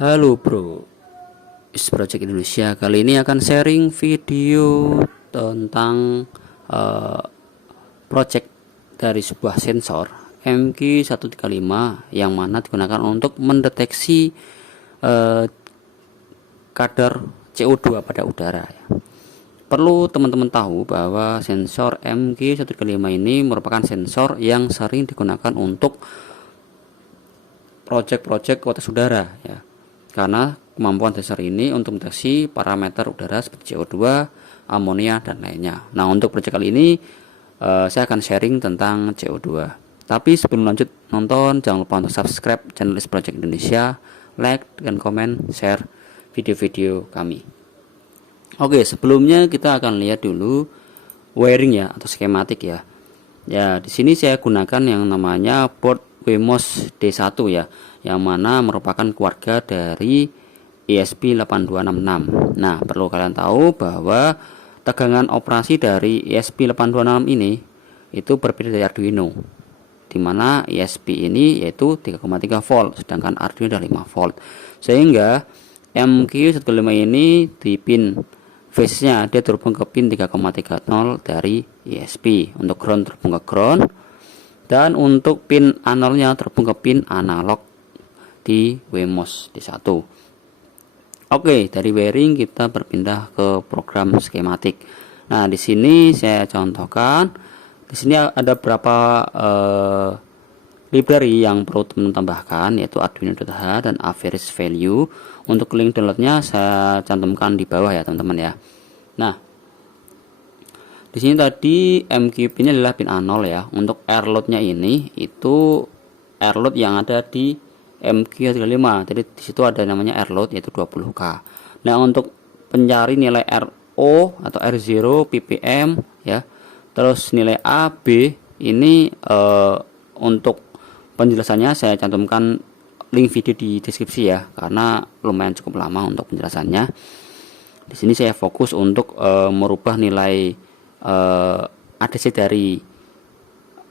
Halo bro, Is Project Indonesia. Kali ini akan sharing video tentang uh, project dari sebuah sensor MQ135 yang mana digunakan untuk mendeteksi uh, kadar CO2 pada udara ya. Perlu teman-teman tahu bahwa sensor MQ135 ini merupakan sensor yang sering digunakan untuk project-project kualitas udara ya. Karena kemampuan sensor ini untuk mendeteksi parameter udara seperti CO2, amonia, dan lainnya. Nah, untuk proyek kali ini saya akan sharing tentang CO2. Tapi sebelum lanjut nonton, jangan lupa untuk subscribe channel Is Project Indonesia, like dan komen, share video-video kami. Oke, sebelumnya kita akan lihat dulu wiring ya atau skematik ya. Ya, di sini saya gunakan yang namanya board Wemos D1 ya, yang mana merupakan keluarga dari ESP8266. Nah, perlu kalian tahu bahwa tegangan operasi dari ESP8266 ini itu berbeda dari Arduino, di mana ESP ini yaitu 3,3 volt, sedangkan Arduino adalah 5 volt. Sehingga MQ135 ini di pin phase-nya dia terhubung ke pin 3,30 dari ESP. Untuk ground terhubung ke ground, dan untuk pin analognya terhubung ke pin analog di Wemos D1. Oke, dari wiring kita berpindah ke program skematik. Nah, di sini saya contohkan. Di sini ada beberapa library yang perlu teman tambahkan, yaitu Arduino.h dan Average Value. Untuk link downloadnya saya cantumkan di bawah ya teman-teman ya. Nah, di sini tadi MQ pinnya adalah pin A0 ya. Untuk air load-nya ini itu air load yang ada di MQ35. Jadi di situ ada namanya air load yaitu 20K. Nah, untuk pencari nilai RO atau R0 ppm ya. Terus nilai A, B ini untuk penjelasannya saya cantumkan link video di deskripsi ya, karena lumayan cukup lama untuk penjelasannya. Di sini saya fokus untuk merubah nilai ADC dari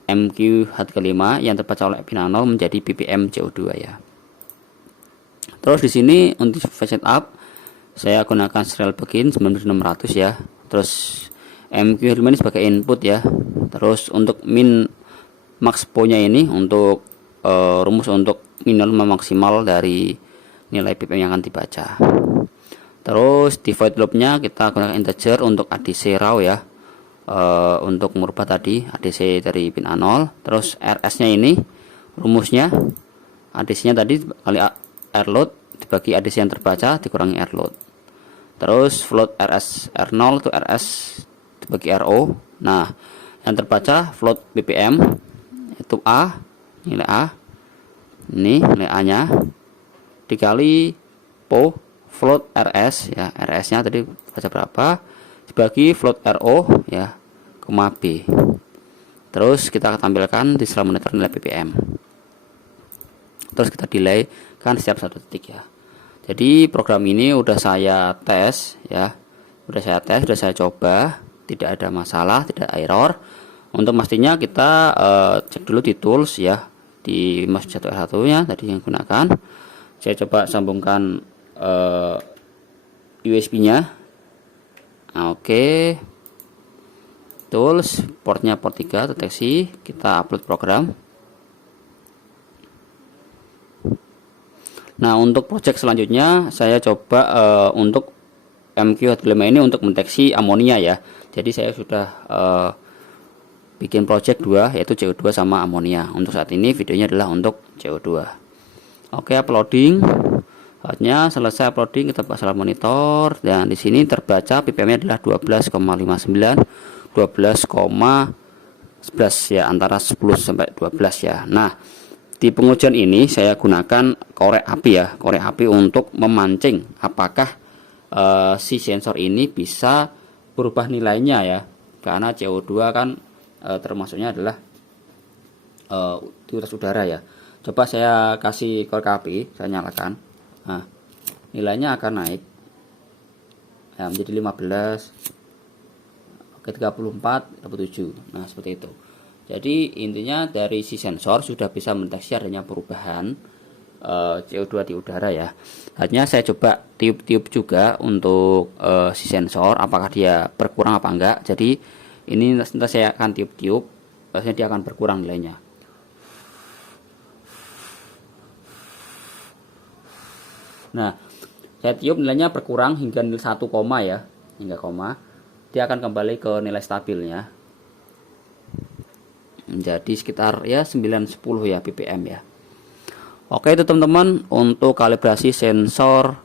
MQ135 yang terbaca oleh pin 0 menjadi ppm CO2 ya. Terus di sini untuk setup saya gunakan serial begin 9600 ya. Terus MQ135 ini sebagai input ya. Terus untuk min max po-nya ini untuk rumus untuk minimal maksimal dari nilai ppm yang akan dibaca. Terus di void loop-nya kita gunakan integer untuk ADC raw ya. Untuk merubah tadi ADC dari pin A0. Terus RS nya ini rumusnya ADC nya tadi kali air load dibagi ADC yang terbaca dikurangi air load. Terus float RS R0 itu RS dibagi RO. Nah, yang terbaca float BPM itu A, nilai A ini nilai A nya dikali po float RS ya, RS nya tadi baca berapa dibagi float RO ya, B. Terus kita tampilkan di sel monitor nilai ppm. Terus kita delay kan setiap 1 detik ya. Jadi program ini udah saya tes ya. Sudah saya coba, tidak ada masalah, tidak error. Untuk pastinya kita cek dulu di tools ya, di mouse 1R1 nya tadi yang gunakan. Saya coba sambungkan USB nya. Oke. Tools, portnya port 3 deteksi, kita upload program. Nah, untuk project selanjutnya saya coba untuk MQ135 ini untuk mendeteksi amonia ya. Jadi saya sudah bikin project 2 yaitu CO2 sama amonia. Untuk saat ini videonya adalah untuk CO2. Oke, uploading. Saatnya selesai uploading, kita buka sel monitor dan di sini terbaca ppm-nya adalah 12,59 12,11 ya, antara 10 sampai 12 ya. Nah, di pengujian ini saya gunakan korek api ya, korek api untuk memancing apakah si sensor ini bisa berubah nilainya ya, karena CO2 kan termasuknya adalah kualitas udara ya. Coba saya kasih korek api, saya nyalakan. Nah, nilainya akan naik ya, menjadi 15 ke 34, 37. Nah, seperti itu. Jadi intinya dari si sensor sudah bisa mendeteksi adanya perubahan CO2 di udara ya. Hanya saya coba tiup-tiup juga untuk si sensor apakah dia berkurang apa enggak. Jadi ini nanti saya akan tiup-tiup, biasanya dia akan berkurang nilainya. Nah, saya tiup nilainya berkurang hingga nilai 1, ya, hingga koma. Dia akan kembali ke nilai stabilnya. Menjadi sekitar ya 9-10 ya ppm ya. Oke itu teman-teman untuk kalibrasi sensor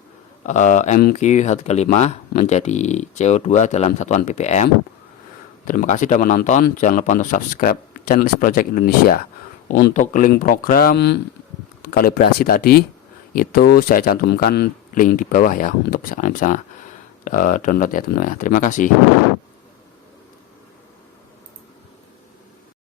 MQ135 menjadi CO2 dalam satuan ppm. Terima kasih sudah menonton. Jangan lupa untuk subscribe channel Project Indonesia. Untuk link program kalibrasi tadi itu saya cantumkan link di bawah ya, untuk bisa download ya teman-teman. Terima kasih.